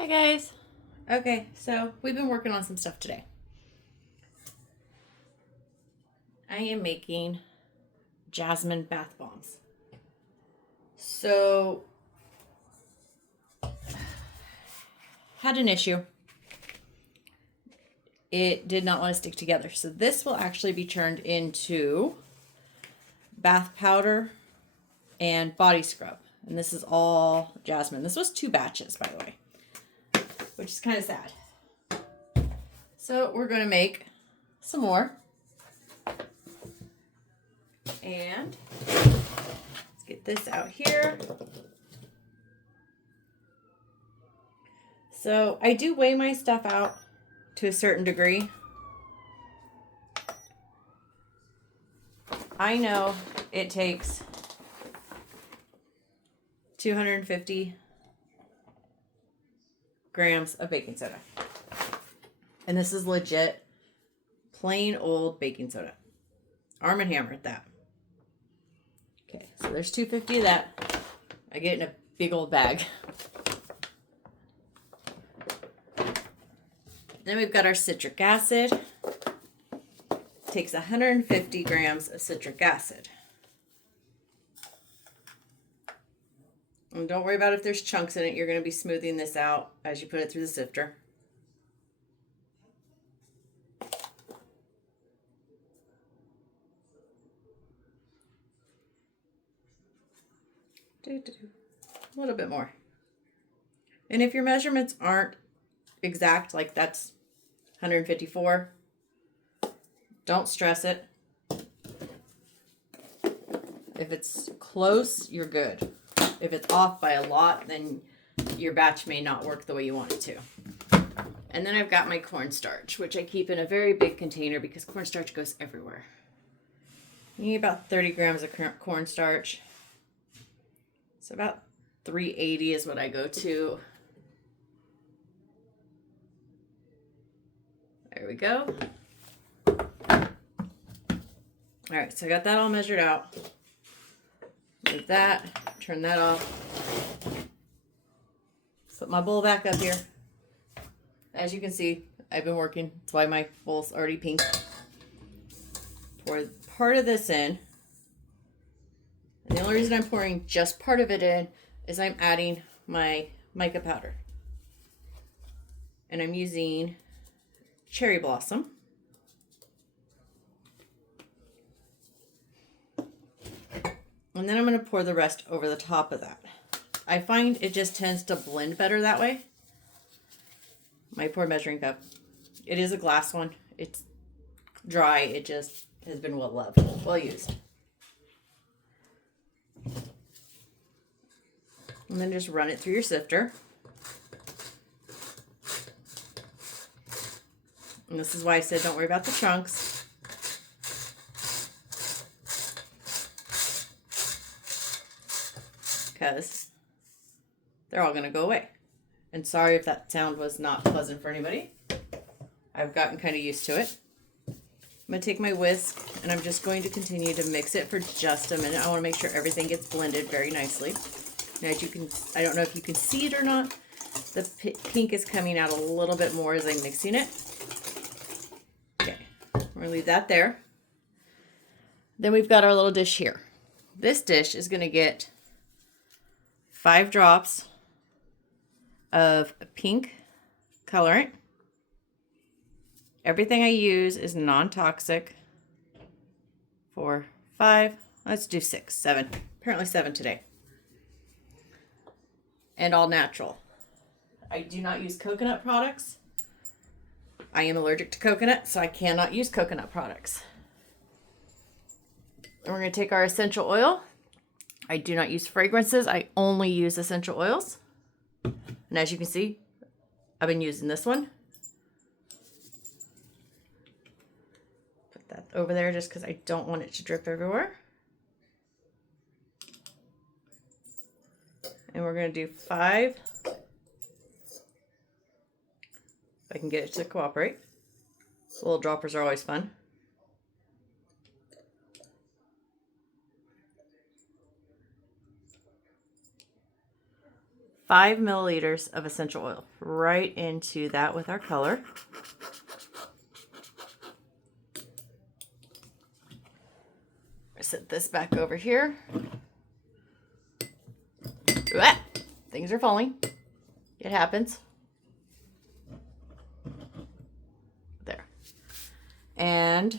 Hi guys. Okay, so we've been working on some stuff today. I am making Jasmine bath bombs. So, had an issue. It did not want to stick together. So this will actually be turned into bath powder and body scrub. And this is all Jasmine. This was 2 batches, by the way, which is kind of sad. So we're going to make some more. And let's get this out here. So I do weigh my stuff out to a certain degree. I know it takes 250 grams of baking soda. And this is legit plain old baking soda. Arm & Hammer at that. Okay, so there's 250 of that. I get it in a big old bag. Then we've got our citric acid. It takes 150 grams of citric acid. And don't worry about if there's chunks in it. You're going to be smoothing this out as you put it through the sifter. A little bit more. And if your measurements aren't exact, like that's 154, don't stress it. If it's close, you're good. If it's off by a lot, then your batch may not work the way you want it to. And then I've got my cornstarch, which I keep in a very big container because cornstarch goes everywhere. You need about 30 grams of cornstarch. So about 380 is what I go to. There we go. All right, so I got that all measured out. Move that, turn that off. Put my bowl back up here. As you can see, I've been working. That's why my bowl's already pink. Pour part of this in. And the only reason I'm pouring just part of it in is I'm adding my mica powder. And I'm using cherry blossom. And then I'm going to pour the rest over the top of that. I find it just tends to blend better that way. My poor measuring cup. It is a glass one. It's dry. It just has been well loved, well used. And then just run it through your sifter. And this is why I said don't worry about the chunks. Because they're all going to go away. And sorry if that sound was not pleasant for anybody. I've gotten kind of used to it. I'm going to take my whisk and I'm just going to continue to mix it for just a minute. I want to make sure everything gets blended very nicely. Now, as you can, I don't know if you can see it or not. The pink is coming out a little bit more as I'm mixing it. Okay, we're going to leave that there. Then we've got our little dish here. This dish is going to get 5 drops of pink colorant. Everything I use is non-toxic. 4, 5, let's do 6, 7. Apparently 7 today. And all natural. I do not use coconut products. I am allergic to coconut, so I cannot use coconut products. And we're going to take our essential oil. I do not use fragrances. I only use essential oils. And as you can see, I've been using this one. Put that over there just because I don't want it to drip everywhere. And we're going to do 5. If I can get it to cooperate. Little droppers are always fun. 5 milliliters of essential oil right into that with our color. Set this back over here. Ah, things are falling. It happens. There. And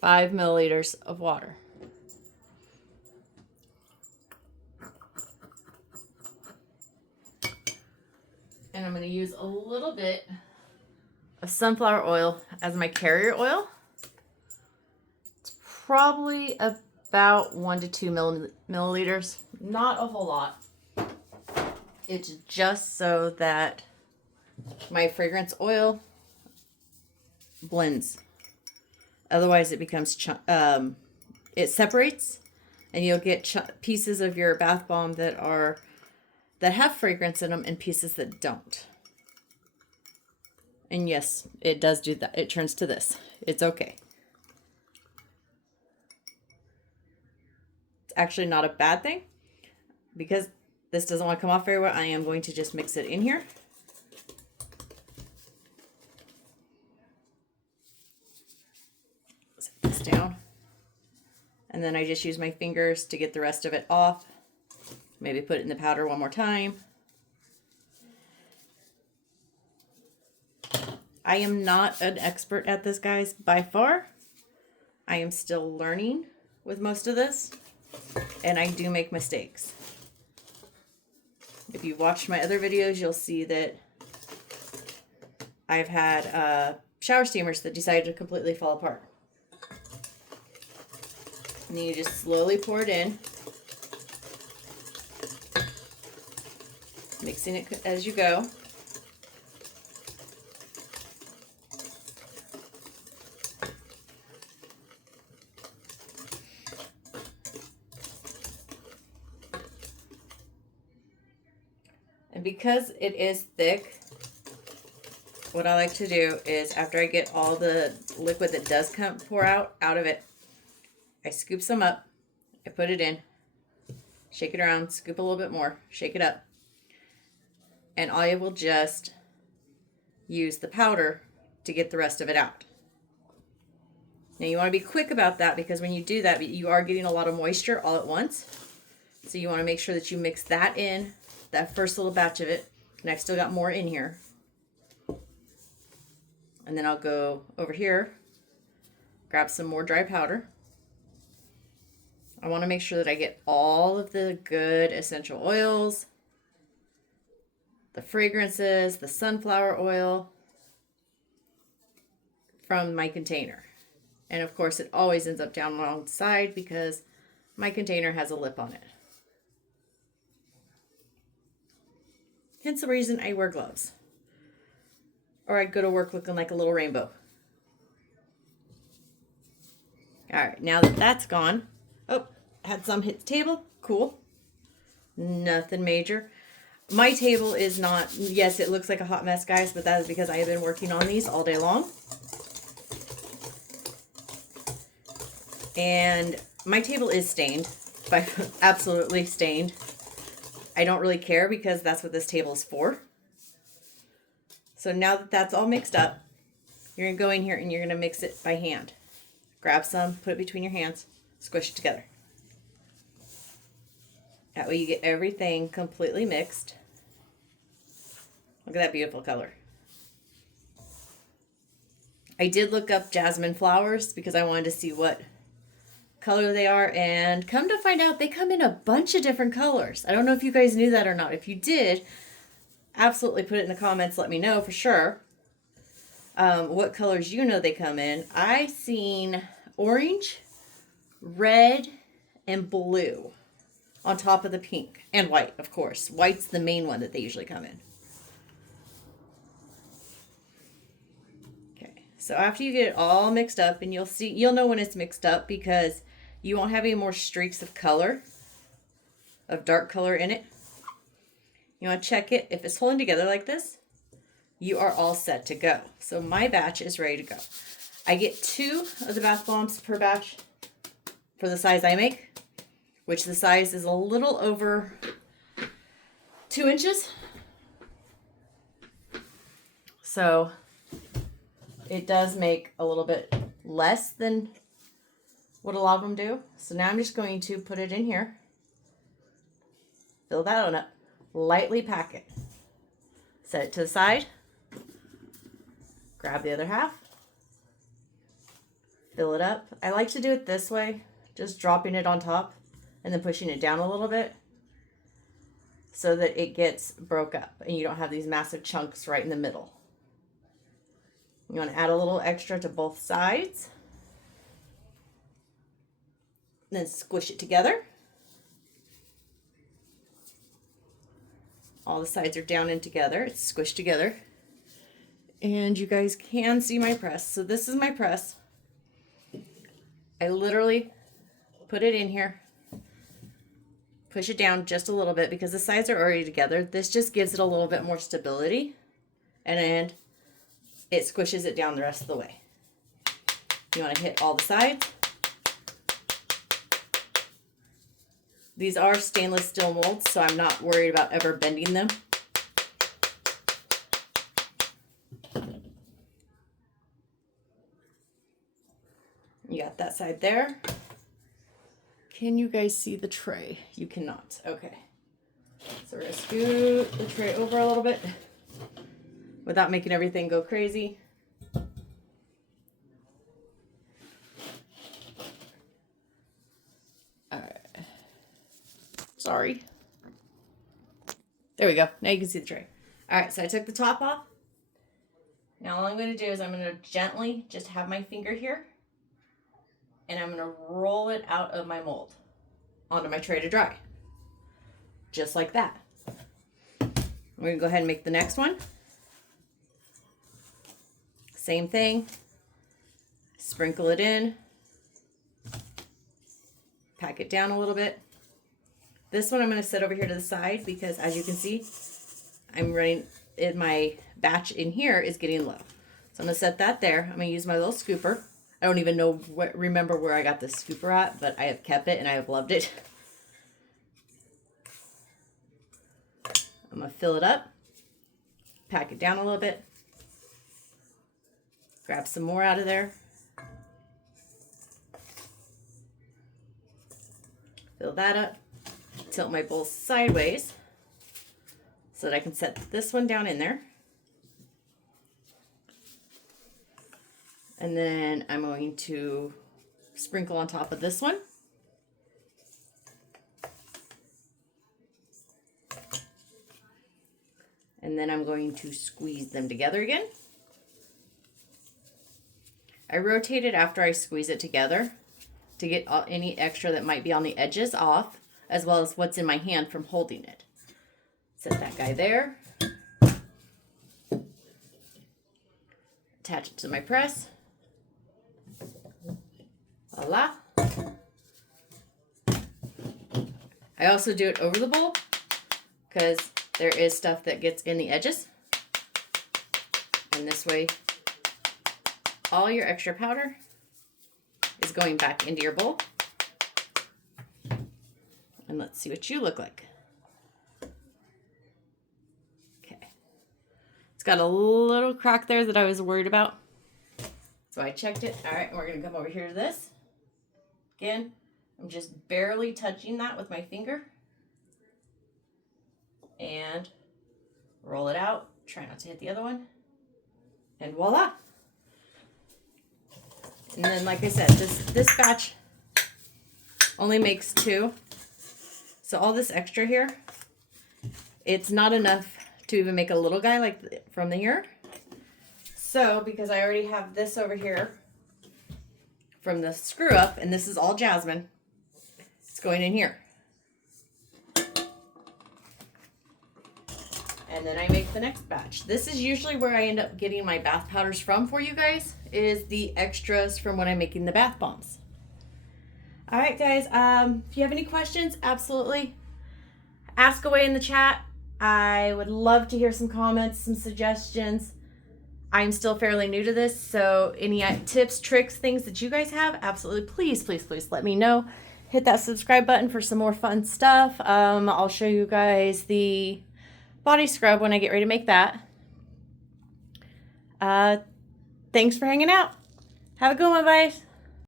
five milliliters of water. And I'm going to use a little bit of sunflower oil as my carrier oil. It's probably about 1 to 2 milliliters. Not a whole lot. It's just so that my fragrance oil blends. Otherwise it becomes, it separates, and you'll get pieces of your bath bomb that have fragrance in them and pieces that don't. And yes, it does do that. It turns to this. It's okay. It's actually not a bad thing, because this doesn't want to come off very well. I am going to just mix it in here. Set this down. And then I just use my fingers to get the rest of it off. Maybe put it in the powder one more time. I am not an expert at this, guys, by far. I am still learning with most of this, and I do make mistakes. If you've watched my other videos, you'll see that I've had shower steamers that decided to completely fall apart. And then you just slowly pour it in, mixing it as you go. And because it is thick, what I like to do is, after I get all the liquid that does pour out of it, I scoop some up, I put it in, shake it around, scoop a little bit more, shake it up, and I will just use the powder to get the rest of it out. Now you want to be quick about that, because when you do that, you are getting a lot of moisture all at once. So you want to make sure that you mix that in, that first little batch of it, and I've still got more in here. And then I'll go over here, grab some more dry powder. I want to make sure that I get all of the good essential oils, the fragrances, the sunflower oil from my container. And of course it always ends up down one side because my container has a lip on it. Hence the reason I wear gloves. Or I'd go to work looking like a little rainbow. Alright, now that that's gone. Oh, had some hit the table. Cool. Nothing major. My table is not, yes, it looks like a hot mess, guys, but that is because I have been working on these all day long. And my table is stained, absolutely stained. I don't really care because that's what this table is for. So now that that's all mixed up, you're going to go in here and you're going to mix it by hand. Grab some, put it between your hands, squish it together. That way you get everything completely mixed. Look at that beautiful color. I did look up jasmine flowers because I wanted to see what color they are, and come to find out they come in a bunch of different colors. I don't know if you guys knew that or not. If you did, absolutely put it in the comments. Let me know for sure what colors you know they come in. I seen orange, red, and blue on top of the pink, and white, of course. White's the main one that they usually come in. Okay, so after you get it all mixed up, and you'll know when it's mixed up because you won't have any more streaks of color, of dark color in it. You want to check it. If it's holding together like this, you are all set to go. So my batch is ready to go. I get 2 of the bath bombs per batch for the size I make. which the size is a little over 2 inches. So it does make a little bit less than what a lot of them do. So now I'm just going to put it in here, fill that one up, lightly pack it, set it to the side, grab the other half, fill it up. I like to do it this way, just dropping it on top and then pushing it down a little bit so that it gets broke up and you don't have these massive chunks right in the middle. You want to add a little extra to both sides. Then squish it together. All the sides are down and together. It's squished together. And you guys can see my press. So this is my press. I literally put it in here, push it down just a little bit because the sides are already together. This just gives it a little bit more stability, and it squishes it down the rest of the way. You want to hit all the sides. These are stainless steel molds, so I'm not worried about ever bending them. You got that side there. Can you guys see the tray? You cannot. Okay. So we're going to scoot the tray over a little bit without making everything go crazy. All right. Sorry. There we go. Now you can see the tray. All right, so I took the top off. Now all I'm going to do is I'm going to gently just have my finger here, and I'm going to roll it out of my mold onto my tray to dry. Just like that. We're going to go ahead and make the next one. Same thing. Sprinkle it in. Pack it down a little bit. This one I'm going to set over here to the side because, as you can see, I'm running in my batch in here is getting low. So I'm going to set that there. I'm going to use my little scooper. I don't even know remember where I got this scooper at, but I have kept it and I have loved it. I'm going to fill it up, pack it down a little bit, grab some more out of there, fill that up, tilt my bowl sideways so that I can set this one down in there. And then I'm going to sprinkle on top of this one. And then I'm going to squeeze them together again. I rotate it after I squeeze it together to get any extra that might be on the edges off, as well as what's in my hand from holding it. Set that guy there. Attach it to my press. Voila. I also do it over the bowl because there is stuff that gets in the edges. And this way, all your extra powder is going back into your bowl. And let's see what you look like. Okay. It's got a little crack there that I was worried about. So I checked it. All right, and we're going to come over here to this. Again, I'm just barely touching that with my finger. And roll it out. Try not to hit the other one. And voila. And then, like I said, this batch only makes 2. So all this extra here, it's not enough to even make a little guy like from here. So, because I already have this over here from the screw up, and this is all Jasmine, it's going in here. And then I make the next batch. This is usually where I end up getting my bath powders from for you guys, is the extras from when I'm making the bath bombs. All right, guys, if you have any questions, absolutely ask away in the chat. I would love to hear some comments, some suggestions. I'm still fairly new to this, so any tips, tricks, things that you guys have, absolutely, please, please, please let me know. Hit that subscribe button for some more fun stuff. I'll show you guys the body scrub when I get ready to make that. Thanks for hanging out. Have a good one, guys.